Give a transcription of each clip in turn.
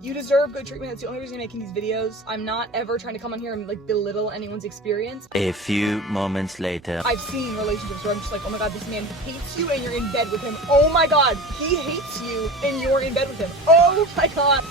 You deserve good treatment. That's the only reason I'm making these videos. I'm not ever trying to come on here and like belittle anyone's experience. A few moments later. I've seen relationships where I'm just like, oh my god, this man hates you and you're in bed with him. Oh my god, he hates you and you're in bed with him. Oh my god.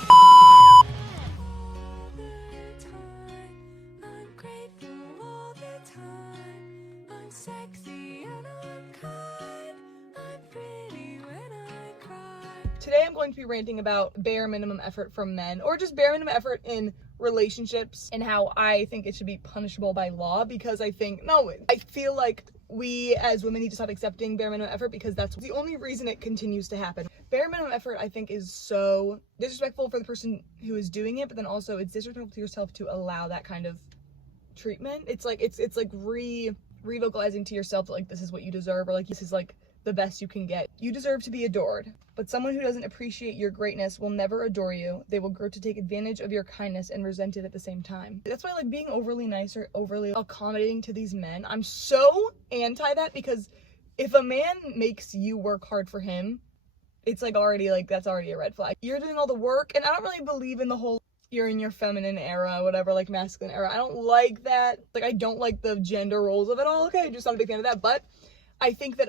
Today I'm going to be ranting about bare minimum effort from men, or just bare minimum effort in relationships, and how I think it should be punishable by law, because I feel like we as women need to stop accepting bare minimum effort, because that's the only reason it continues to happen. Bare minimum effort, I think, is so disrespectful for the person who is doing it, but then also it's disrespectful to yourself to allow that kind of treatment. It's like re-vocalizing to yourself that like this is what you deserve, or like this is like the best you can get. You deserve to be adored, but someone who doesn't appreciate your greatness will never adore you. They will grow to take advantage of your kindness and resent it at the same time. That's why like being overly nice or overly accommodating to these men, I'm so anti that, because if a man makes you work hard for him, it's like already like that's already a red flag. You're doing all the work, and I don't really believe in the whole you're in your feminine era, whatever, like masculine era. I don't like that. Like I don't like the gender roles of it all. Okay, just not a big fan of that, but I think that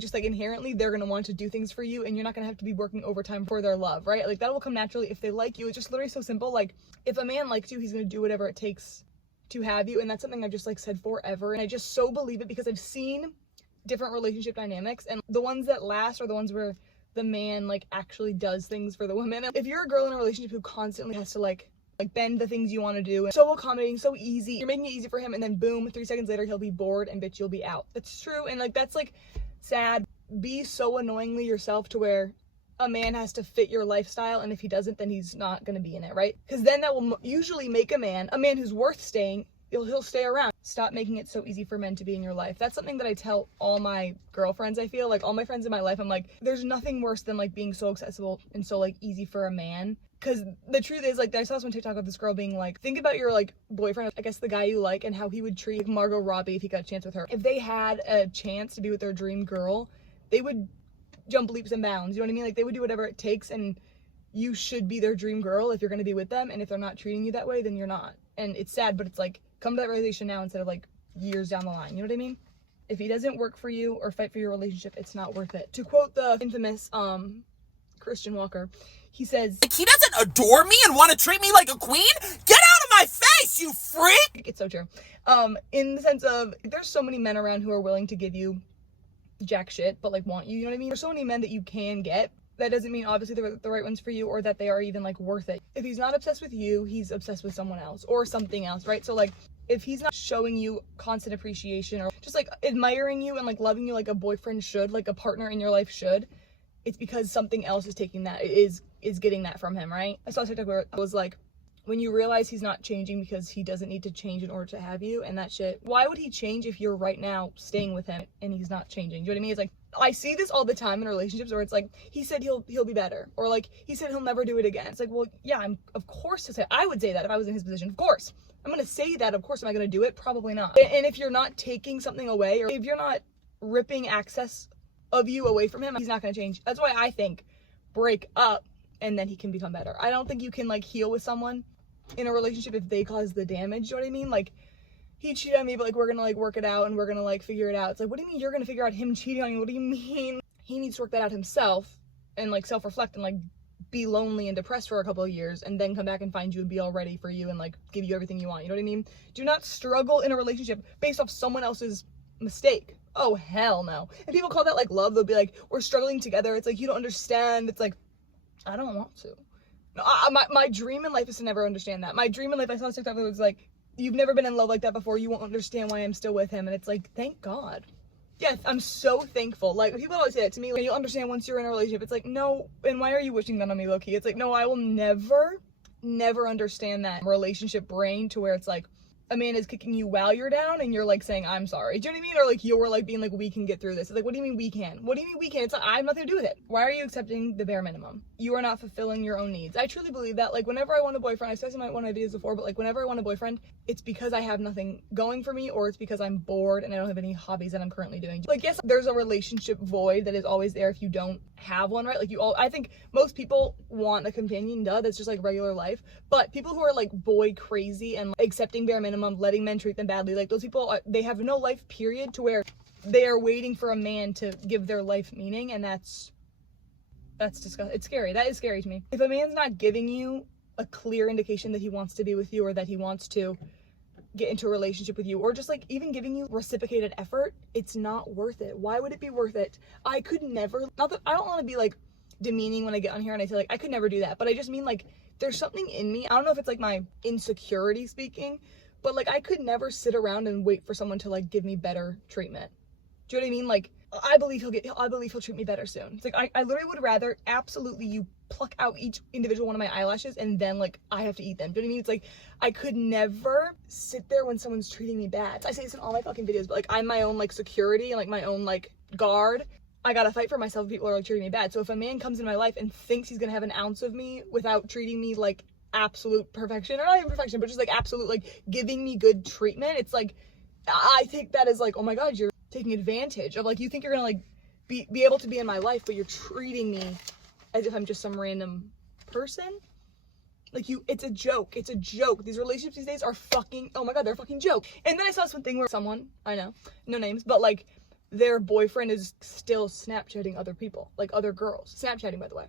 just like inherently they're gonna want to do things for you, and you're not gonna have to be working overtime for their love, right? Like that will come naturally if they like you. It's just literally so simple. Like if a man likes you, he's gonna do whatever it takes to have you, and that's something I've just like said forever, and I just so believe it because I've seen different relationship dynamics, and the ones that last are the ones where the man like actually does things for the woman. If you're a girl in a relationship who constantly has to like bend the things you want to do, and so accommodating, so easy, you're making it easy for him, and then boom, 3 seconds later he'll be bored and bitch you'll be out. That's true, and like that's like sad. Be so annoyingly yourself to where a man has to fit your lifestyle, and if he doesn't, then he's not gonna be in it, right? Because then that will usually make a man who's worth staying. He'll stay around. Stop making it so easy for men to be in your life. That's something that I tell all my girlfriends. I feel like all my friends in my life, I'm like, there's nothing worse than like being so accessible and so like easy for a man. Because the truth is, like, I saw some TikTok of this girl being like, think about your like boyfriend, I guess the guy you like, and how he would treat like, Margot Robbie if he got a chance with her. If they had a chance to be with their dream girl, they would jump leaps and bounds. You know what I mean? Like they would do whatever it takes, and you should be their dream girl if you're going to be with them. And if they're not treating you that way, then you're not. And it's sad, but it's like, come to that realization now instead of like years down the line. You know what I mean? If he doesn't work for you or fight for your relationship, it's not worth it. To quote the infamous Christian Walker, he says, like, he doesn't adore me and want to treat me like a queen? Get out of my face, you freak! It's so true. In the sense of, there's so many men around who are willing to give you jack shit, but like want you, you know what I mean? There's so many men that you can get. That doesn't mean obviously they're the right ones for you, or that they are even like worth it. If he's not obsessed with you, he's obsessed with someone else or something else, right? So like if he's not showing you constant appreciation or just like admiring you and like loving you like a boyfriend should, like a partner in your life should, it's because something else is taking that, is getting that from him, right? I saw a TikTok where it was like, when you realize he's not changing because he doesn't need to change in order to have you, and that shit, why would he change if you're right now staying with him and he's not changing? You know what I mean? It's like, I see this all the time in relationships where it's like, he said he'll be better, or like, he said he'll never do it again. It's like, well, yeah, of course I would say that if I was in his position, of course. I'm gonna say that, of course. Am I gonna do it? Probably not. And if you're not taking something away, or if you're not ripping access of you away from him, he's not gonna change. That's why I think break up and then he can become better. I don't think you can like heal with someone in a relationship if they cause the damage. You know what I mean? Like, he cheated on me, but like we're gonna like work it out and we're gonna like figure it out. It's like, what do you mean you're gonna figure out him cheating on you? What do you mean? He needs to work that out himself and like self-reflect and like be lonely and depressed for a couple of years, and then come back and find you and be all ready for you and like give you everything you want. You know what I mean? Do not struggle in a relationship based off someone else's mistake. Oh, hell no. And people call that like love. They'll be like, we're struggling together. It's like, you don't understand. It's like, I don't want to. No, my dream in life is to never understand that. My dream in life, I saw TikTok that was like, you've never been in love like that before. You won't understand why I'm still with him. And it's like, thank God. Yes, I'm so thankful. Like, people always say that to me, like, you'll understand once you're in a relationship. It's like, no, and why are you wishing that on me, low-key? It's like, no, I will never understand that relationship brain to where it's like, a man is kicking you while you're down and you're like saying, I'm sorry. Do you know what I mean? Or like you're like being like, we can get through this. It's like, what do you mean we can? What do you mean we can? It's like, I have nothing to do with it. Why are you accepting the bare minimum? You are not fulfilling your own needs. I truly believe that. Like, whenever I want a boyfriend, I've said in one of my videos before, but like whenever I want a boyfriend, it's because I have nothing going for me, or it's because I'm bored and I don't have any hobbies that I'm currently doing. Like, yes, there's a relationship void that is always there if you don't have one, right? Like I think most people want a companion, duh, that's just like regular life. But people who are like boy crazy and like, accepting bare minimum, letting men treat them badly, like those people, they have no life period to where they are waiting for a man to give their life meaning, and that's disgusting. It's scary. That is scary to me. If a man's not giving you a clear indication that he wants to be with you, or that he wants to get into a relationship with you, or just like even giving you reciprocated effort, it's not worth it. Why would it be worth it? I could never, not that I don't want to be like demeaning when I get on here and I say like I could never do that, but I just mean like there's something in me, I don't know if it's like my insecurity speaking, but like I could never sit around and wait for someone to like give me better treatment. Do you know what I mean? Like I believe he'll treat me better soon. It's like I literally would rather absolutely you pluck out each individual one of my eyelashes and then like I have to eat them. Do you know what I mean? It's like I could never sit there when someone's treating me bad. I say this in all my fucking videos, but like I'm my own like security and like my own like guard. I gotta fight for myself if people are like treating me bad. So if a man comes in my life and thinks he's gonna have an ounce of me without treating me like absolute perfection, or not even perfection, but just like absolute like giving me good treatment, it's like I think that is like, oh my god, you're taking advantage of, like, you think you're gonna like be able to be in my life, but you're treating me as if I'm just some random person. Like it's a joke. It's a joke. These relationships these days are fucking, oh my god, they're a fucking joke. And then I saw this one thing where someone, I know, no names, but like their boyfriend is still Snapchatting other people, like other girls. Snapchatting, by the way.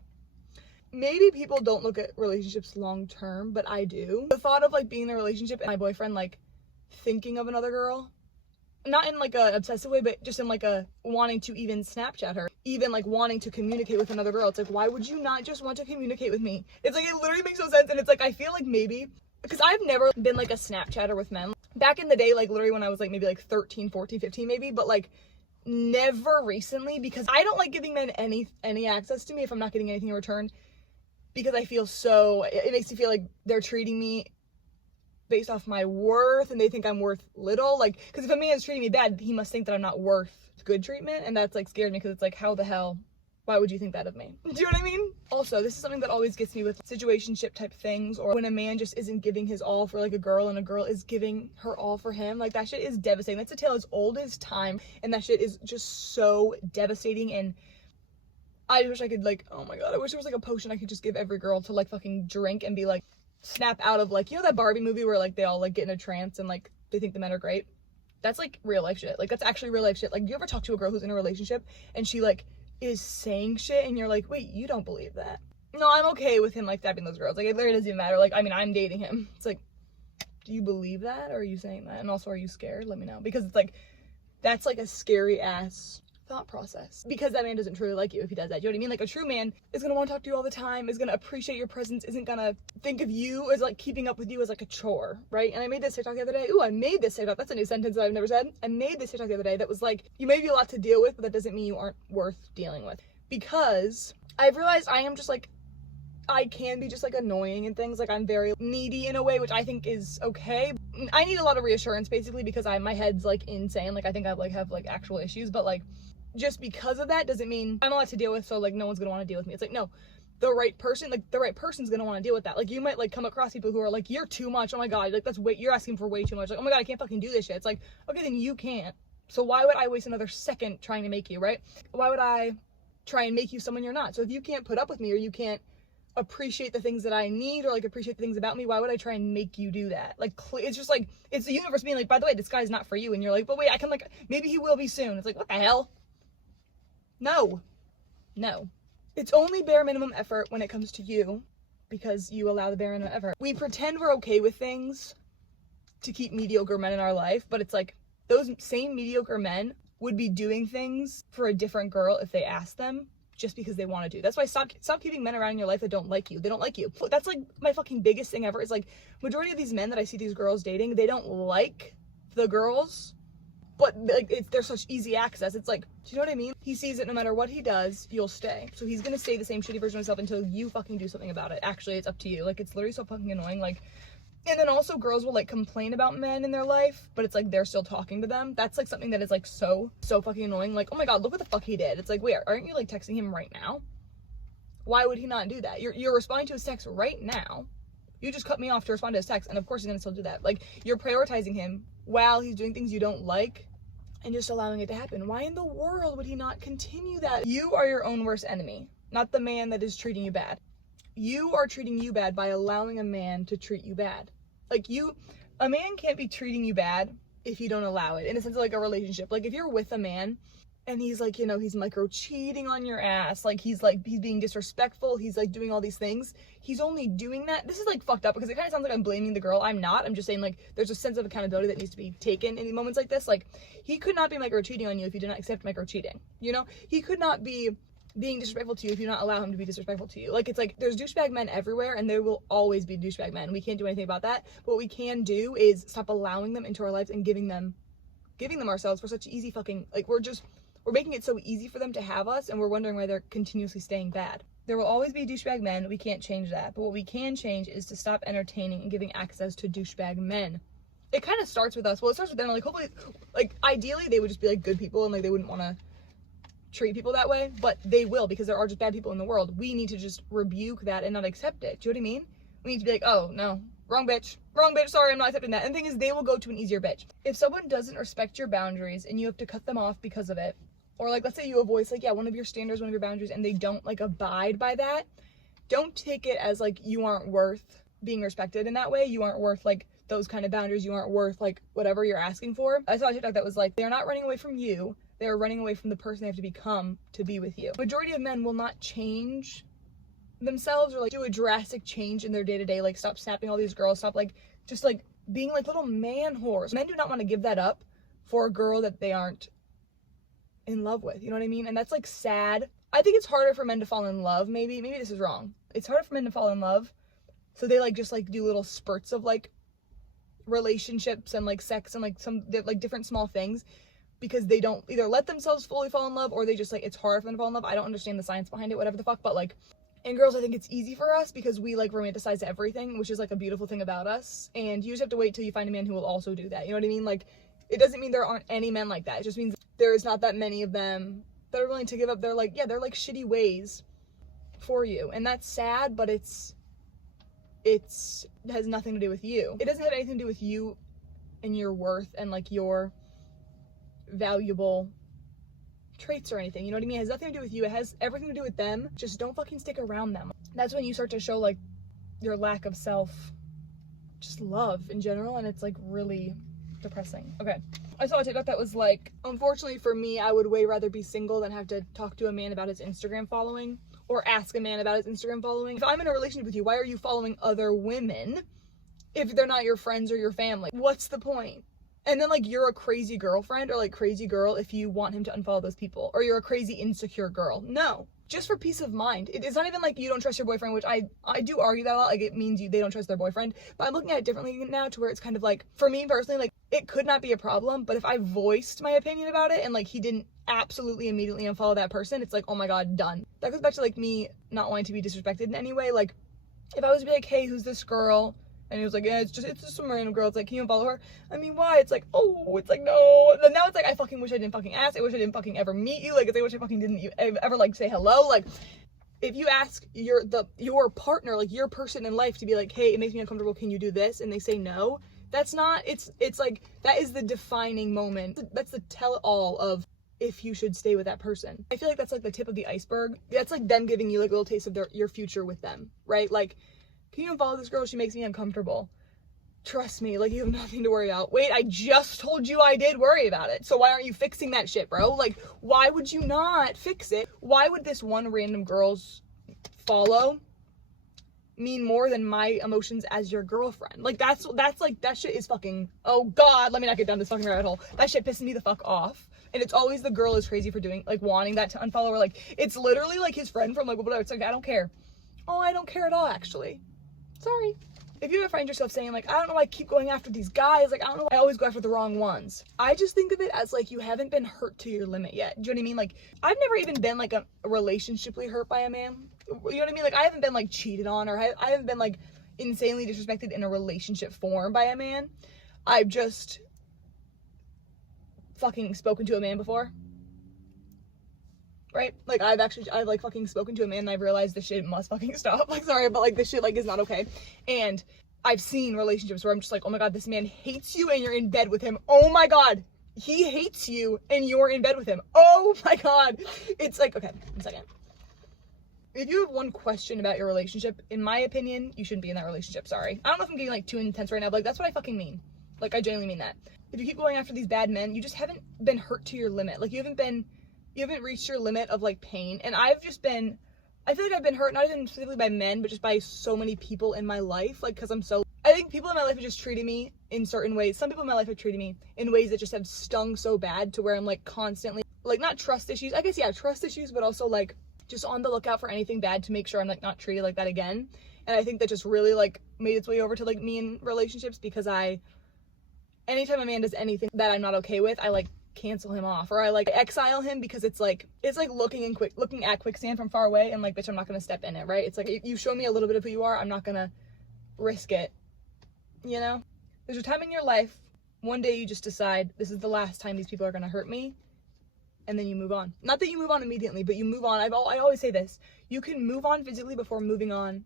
Maybe people don't look at relationships long term, but I do. The thought of like being in a relationship and my boyfriend like thinking of another girl, not in like a obsessive way, but just in like a wanting to even Snapchat her, even like wanting to communicate with another girl. It's like, why would you not just want to communicate with me? It's like, it literally makes no sense. And it's like, I feel like maybe, because I've never been like a Snapchatter with men. Back in the day, like literally when I was like maybe like 13, 14, 15 maybe, but like never recently, because I don't like giving men any access to me if I'm not getting anything in return, because I feel so, it makes me feel like they're treating me based off my worth, and they think I'm worth little. Like, because if a man is treating me bad, he must think that I'm not worth good treatment, and that's like scared me, because it's like, how the hell, why would you think that of me? Do you know what I mean? Also, this is something that always gets me with situationship type things, or when a man just isn't giving his all for like a girl and a girl is giving her all for him. Like, that shit is devastating. That's a tale as old as time, and that shit is just so devastating. And I wish I could like, oh my god, I wish there was like a potion I could just give every girl to like fucking drink and be like, snap out of, like, you know that Barbie movie where like they all like get in a trance and like they think the men are great? That's like real life shit. Like, that's actually real life shit. Like, do you ever talk to a girl who's in a relationship and she like is saying shit and you're like, wait, you don't believe that? No, I'm okay with him like dabbing those girls. Like, it literally doesn't even matter. Like, I mean, I'm dating him. It's like, do you believe that, or are you saying that? And also, are you scared? Let me know, because it's like, that's like a scary ass thought process, because that man doesn't truly like you if he does that. Do you know what I mean? Like, a true man is gonna want to talk to you all the time, is gonna appreciate your presence, isn't gonna think of you as like keeping up with you as like a chore, right? And I made this TikTok the other day. Ooh, I made this TikTok. That's a new sentence that I've never said. I made this TikTok the other day that was like, you may be a lot to deal with, but that doesn't mean you aren't worth dealing with. Because I've realized I am just like, I can be just like annoying and things. Like, I'm very needy in a way, which I think is okay. I need a lot of reassurance basically, because my head's like insane. Like, I think I like have like actual issues, but like, just because of that doesn't mean I'm a lot to deal with, so like no one's gonna want to deal with me. It's like, no, the right person's gonna want to deal with that. Like, you might like come across people who are like, you're too much, oh my god, like you're asking for way too much, like, oh my god, I can't fucking do this shit. It's like, okay, then you can't. So why would I waste another second trying to make you, right? Why would I try and make you someone you're not? So if you can't put up with me, or you can't appreciate the things that I need, or like appreciate the things about me, why would I try and make you do that? Like, it's just like, it's the universe being like, by the way, this guy's not for you, and you're like, but wait, I can like, maybe he will be soon. It's like, what the hell? No. It's only bare minimum effort when it comes to you, because you allow the bare minimum effort. We pretend we're okay with things to keep mediocre men in our life, but it's like, those same mediocre men would be doing things for a different girl if they asked them, just because they want to do. That's why stop keeping men around in your life that don't like you. They don't like you. That's like my fucking biggest thing ever, is like, majority of these men that I see these girls dating, they don't like the girls, but like, they're such easy access. It's like, do you know what I mean? He sees it, no matter what he does, you'll stay. So he's gonna stay the same shitty version of himself until you fucking do something about it. Actually, it's up to you. Like, it's literally so fucking annoying. Like, and then also girls will like complain about men in their life, but it's like they're still talking to them. That's like something that is like so fucking annoying. Like, oh my god, look what the fuck he did. It's like, wait, aren't you like texting him right now? Why would he not do that? You're responding to his text right now. You just cut me off to respond to his text, and of course he's gonna still do that. Like, you're prioritizing him while he's doing things you don't like, and just allowing it to happen. Why in the world would he not continue that? You are your own worst enemy. not the man that is treating you bad. You are treating you bad by allowing a man to treat you bad. Like a man can't be treating you bad if you don't allow it, in a sense of like a relationship. Like if you're with a man and he's like, you know, he's micro cheating on your ass, like he's being disrespectful, he's like doing all these things, he's only doing that. This is like fucked up because it kind of sounds like I'm blaming the girl. I'm not. I'm just saying like there's a sense of accountability that needs to be taken in moments like this. Like he could not be micro cheating on you if you did not accept micro cheating, you know? He could not be being disrespectful to you if you not allow him to be disrespectful to you. Like it's like there's douchebag men everywhere and there will always be douchebag men. We can't do anything about that. But what we can do is stop allowing them into our lives and giving them ourselves for such easy fucking, like we're making it so easy for them to have us, and we're wondering why they're continuously staying bad. There will always be douchebag men. We can't change that. But what we can change is to stop entertaining and giving access to douchebag men. It kind of starts with us. Well, it starts with them. Like hopefully, like ideally they would just be like good people and like they wouldn't want to treat people that way, but they will, because there are just bad people in the world. We need to just rebuke that and not accept it. Do you know what I mean? We need to be like, oh no, wrong bitch, sorry, I'm not accepting that. And the thing is, they will go to an easier bitch. If someone doesn't respect your boundaries and you have to cut them off because of it, or like let's say you have a voice like, yeah, one of your standards, one of your boundaries, and they don't like abide by that, don't take it as like you aren't worth being respected in that way. You aren't worth like those kind of boundaries. You aren't worth like whatever you're asking for. I saw a TikTok that was like, they're not running away from you, they're running away from the person they have to become to be with you. Majority of men will not change themselves or like do a drastic change in their day-to-day, like stop snapping all these girls, stop like just like being like little man whores. Men do not want to give that up for a girl that they aren't in love with, you know what I mean? And that's like sad. I think it's harder for men to fall in love. Maybe this is wrong. It's harder for men to fall in love, so they like just like do little spurts of like relationships and like sex and like some like different small things, because they don't either let themselves fully fall in love, or they just like, it's hard for them to fall in love. I don't understand the science behind it, whatever the fuck, but like, and girls, I think it's easy for us because we like romanticize everything, which is like a beautiful thing about us, and you just have to wait till you find a man who will also do that, you know what I mean? Like, it doesn't mean there aren't any men like that, it just means there is not that many of them that are willing to give up their like, yeah, they're like shitty ways for you, and that's sad, but it has nothing to do with you. It doesn't have anything to do with you and your worth and like your valuable traits or anything, you know what I mean? It has nothing to do with you, it has everything to do with them. Just don't fucking stick around them. That's when you start to show like your lack of self, just love in general, and it's like really depressing. Okay, I saw a TikTok that was like, unfortunately for me, I would way rather be single than have to talk to a man about his Instagram following or ask a man about his Instagram following. If I'm in a relationship with you, why are you following other women if they're not your friends or your family? What's the point? And then like you're a crazy girlfriend or like crazy girl if you want him to unfollow those people, or you're a crazy insecure girl. No, just for peace of mind. It's not even like you don't trust your boyfriend, which I do argue that a lot. Like it means they don't trust their boyfriend, but I'm looking at it differently now, to where it's kind of like, for me personally, like it could not be a problem, but if I voiced my opinion about it and like he didn't absolutely immediately unfollow that person, it's like, oh my god, done. That goes back to like me not wanting to be disrespected in any way. Like if I was to be like, hey, who's this girl? And he was like, yeah, it's just some random girl. It's like, can you unfollow her? I mean, why? It's like, oh, it's like, no. Then now it's like, I fucking wish I didn't fucking ask. I wish I didn't fucking ever meet you. Like, I wish I fucking didn't ever like say hello. Like, if you ask your partner, like your person in life, to be like, hey, it makes me uncomfortable, can you do this? And they say no, that's not, it's like, that is the defining moment. That's the tell-all of if you should stay with that person. I feel like that's like the tip of the iceberg. That's like them giving you like a little taste of your future with them, right? Like, can you unfollow this girl? She makes me uncomfortable. Trust me, like you have nothing to worry about. Wait, I just told you I did worry about it. So why aren't you fixing that shit, bro? Like, why would you not fix it? Why would this one random girl's follow mean more than my emotions as your girlfriend? Like that's like, that shit is fucking, oh god, let me not get down this fucking rabbit hole. That shit pisses me the fuck off. And it's always the girl is crazy for doing, like wanting that to unfollow, or like, it's literally like his friend from like whatever. It's like, I don't care. Oh, I don't care at all, actually. Sorry. If you ever find yourself saying like, I don't know why I keep going after these guys, like I don't know why I always go after the wrong ones, I just think of it as like you haven't been hurt to your limit yet. Do you know what I mean? Like I've never even been like a relationshiply hurt by a man. You know what I mean? Like I haven't been like cheated on, or I haven't been like insanely disrespected in a relationship form by a man. I've just fucking spoken to a man before. Right? Like I've like fucking spoken to a man and I've realized this shit must fucking stop. Like sorry, but like this shit like is not okay. And I've seen relationships where I'm just like, oh my god, this man hates you and you're in bed with him. Oh my god, he hates you and you're in bed with him. Oh my god. It's like, okay, one second. if you have one question about your relationship, in my opinion, you shouldn't be in that relationship. Sorry. I don't know if I'm getting like too intense right now, but like that's what I fucking mean. Like I genuinely mean that. If you keep going after these bad men, you just haven't been hurt to your limit. Like you haven't reached your limit of like pain. And I feel like I've been hurt, not even specifically by men, but just by so many people in my life. Like, cause I think people in my life have just treated me in certain ways. Some people in my life have treated me in ways that just have stung so bad to where I'm like constantly, like not trust issues. I guess, yeah, trust issues, but also like just on the lookout for anything bad to make sure I'm like not treated like that again. And I think that just really like made its way over to like me in relationships because anytime a man does anything that I'm not okay with, I like cancel him off or I like exile him because it's like looking at quicksand from far away and like, bitch, I'm not gonna step in it, right? It's like, if you show me a little bit of who you are, I'm not gonna risk it, you know? There's a time in your life, one day you just decide, this is the last time these people are gonna hurt me, and then you move on. Not that you move on immediately, but you move on. I always say this, you can move on physically before moving on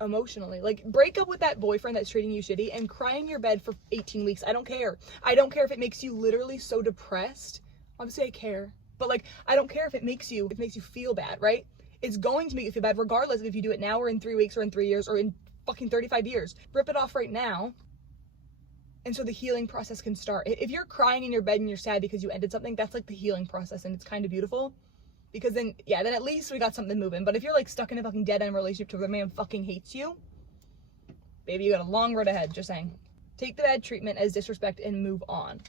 emotionally. Like, break up with that boyfriend that's treating you shitty and cry in your bed for 18 weeks. I don't care. I don't care if it makes you literally so depressed. Obviously I care, but like, I don't care if it makes you feel bad, right? It's going to make you feel bad regardless of if you do it now or in 3 weeks or in 3 years or in fucking 35 years. Rip it off right now. And so the healing process can start. If you're crying in your bed and you're sad because you ended something, that's like the healing process, and it's kind of beautiful. Because then at least we got something moving. But if you're like stuck in a fucking dead-end relationship to where the man fucking hates you, baby, you got a long road ahead, just saying. Take the bad treatment as disrespect and move on.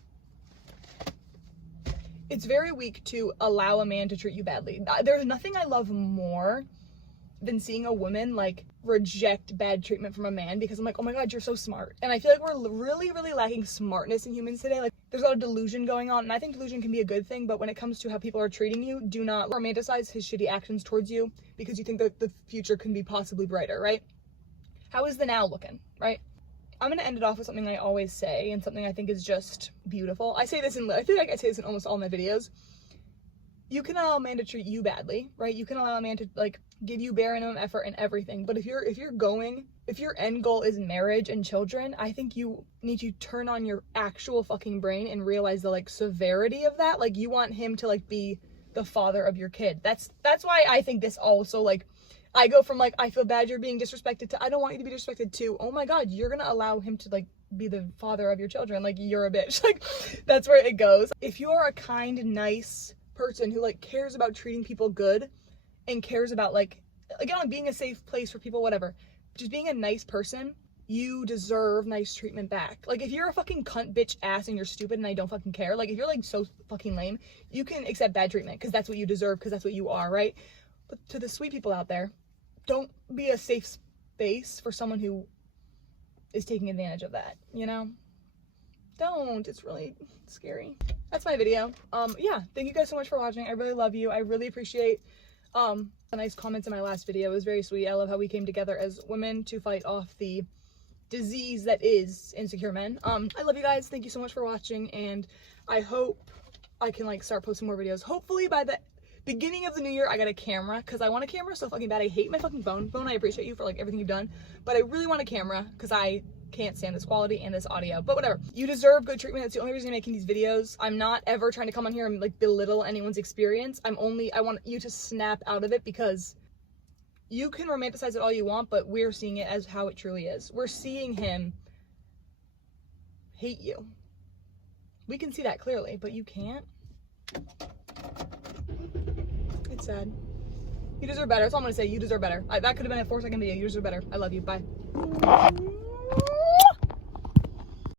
It's very weak to allow a man to treat you badly. There's nothing I love more than seeing a woman like reject bad treatment from a man, because I'm like, oh my god, you're so smart. And I feel like we're really, really lacking smartness in humans today. Like, there's a lot of delusion going on, and I think delusion can be a good thing, but when it comes to how people are treating you, do not romanticize his shitty actions towards you because you think that the future can be possibly brighter, right? How is the now looking, right? I'm gonna end it off with something I always say, and something I think is just beautiful. I feel like I say this in almost all my videos. You can allow a man to treat you badly, right? You can allow a man to like give you bare minimum effort and everything. But if your end goal is marriage and children, I think you need to turn on your actual fucking brain and realize the like severity of that. Like, you want him to like be the father of your kid. That's why I think this also, like, I go from like, I feel bad you're being disrespected to I don't want you to be disrespected to, oh my god, you're gonna allow him to like be the father of your children. Like, you're a bitch. Like, that's where it goes. If you're a kind, nice person who like cares about treating people good and cares about like, again, like being a safe place for people, whatever, just being a nice person, you deserve nice treatment back. Like, if you're a fucking cunt bitch ass and you're stupid and I don't fucking care, like if you're like so fucking lame, you can accept bad treatment because that's what you deserve, because that's what you are, right? But to the sweet people out there, don't be a safe space for someone who is taking advantage of that, you know? Don't. It's really scary. That's my video. Yeah, thank you guys so much for watching. I really love you. I really appreciate the nice comments in my last video. It was very sweet. I love how we came together as women to fight off the disease that is insecure men. I love you guys. Thank you so much for watching, and I hope I can like start posting more videos. Hopefully by the beginning of the new year I got a camera, because I want a camera so fucking bad. I hate my fucking phone. I appreciate you for like everything you've done, but I really want a camera because I can't stand this quality and this audio. But whatever, you deserve good treatment. That's the only reason I'm making these videos. I'm not ever trying to come on here and like belittle anyone's experience. I want you to snap out of it, because you can romanticize it all you want, but we're seeing it as how it truly is. We're seeing him hate you. We can see that clearly, but you can't. It's sad. You deserve better. That's all I'm gonna say. You deserve better. That could have been a 4-second video. You deserve better. I love you. Bye.